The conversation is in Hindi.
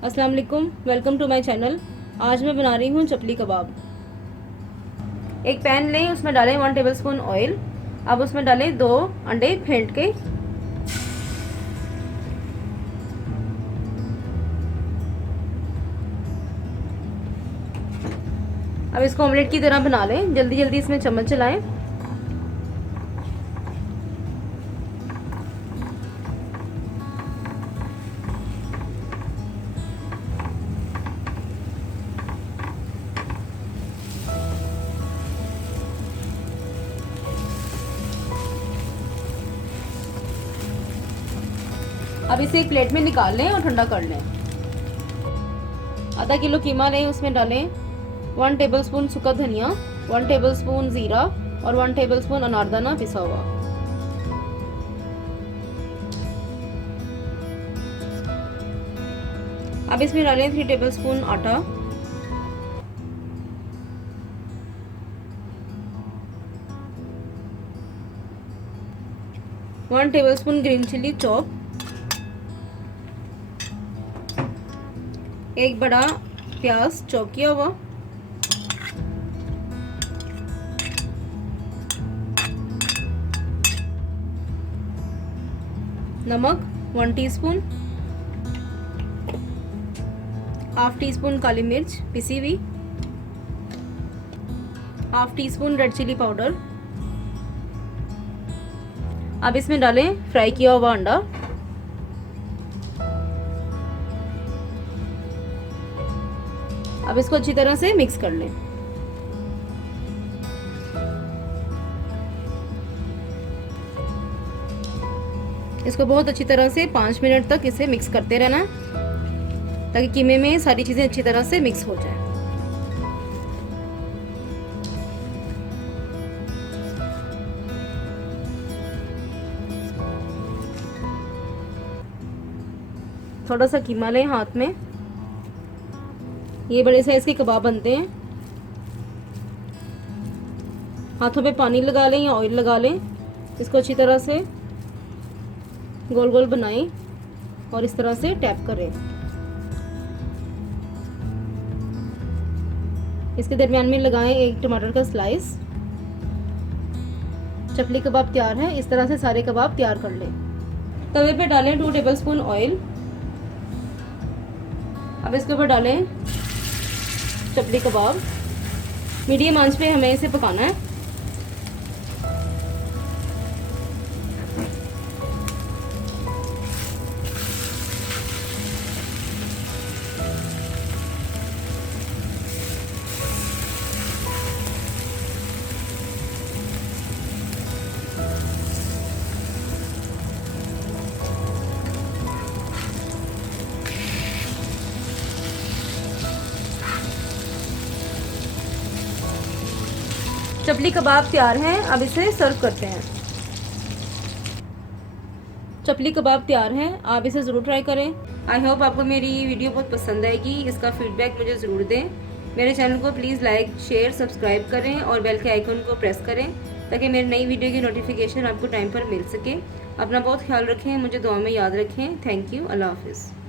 अस्सलाम वालेकुम, वेलकम टू माय चैनल। आज मैं बना रही हूँ चपली कबाब। एक पैन लें, उसमें डालें 1 टेबलस्पून ऑयल। अब उसमें डालें 2 अंडे फेंट के। अब इसको ऑमलेट की तरह बना लें। जल्दी जल्दी इसमें चम्मच चलाएं। अब इसे एक प्लेट में निकाल लें और ठंडा कर लें। आधा किलो कीमा लें, उसमें डालें 1 टेबलस्पून सूखा धनिया, 1 टेबलस्पून जीरा और 1 टेबलस्पून अनारदाना पिसा हुआ। अब इसमें डालें 3 टेबलस्पून आटा, one tablespoon green chilli chop, एक बड़ा प्याज चॉप किया हुआ, नमक 1 टीस्पून, हाफ टी स्पून काली मिर्च पिसी हुई, half teaspoon red chilli powder. अब इसमें डालें फ्राई किया हुआ अंडा। अब इसको अच्छी तरह से मिक्स कर लें। इसको बहुत अच्छी तरह से 5 मिनट तक इसे मिक्स करते रहना है, ताकि कीमे में सारी चीजें अच्छी तरह से मिक्स हो जाए। थोड़ा सा कीमा लें हाथ में। ये बड़े साइज के कबाब बनते हैं। हाथों पे पानी लगा लें या ऑयल लगा लें। इसको अच्छी तरह से गोल गोल बनाएं और इस तरह से टैप करें। इसके दरमियान में लगाएं एक टमाटर का स्लाइस। चपली कबाब तैयार है। इस तरह से सारे कबाब तैयार कर लें। तवे पे डालें 2 टेबलस्पून ऑयल। अब इसके ऊपर डालें चपली कबाब। मीडियम आंच पे हमें इसे पकाना है। चपली कबाब तैयार हैं। अब इसे सर्व करते हैं। चपली कबाब तैयार हैं। आप इसे ज़रूर ट्राई करें। आई होप आपको मेरी वीडियो बहुत पसंद आएगी। इसका फीडबैक मुझे ज़रूर दें। मेरे चैनल को प्लीज़ लाइक शेयर सब्सक्राइब करें और बेल के आइकन को प्रेस करें, ताकि मेरी नई वीडियो की नोटिफिकेशन आपको टाइम पर मिल सके। अपना बहुत ख्याल रखें, मुझे दुआ में याद रखें। Thank you. अल्लाह हाफिज़।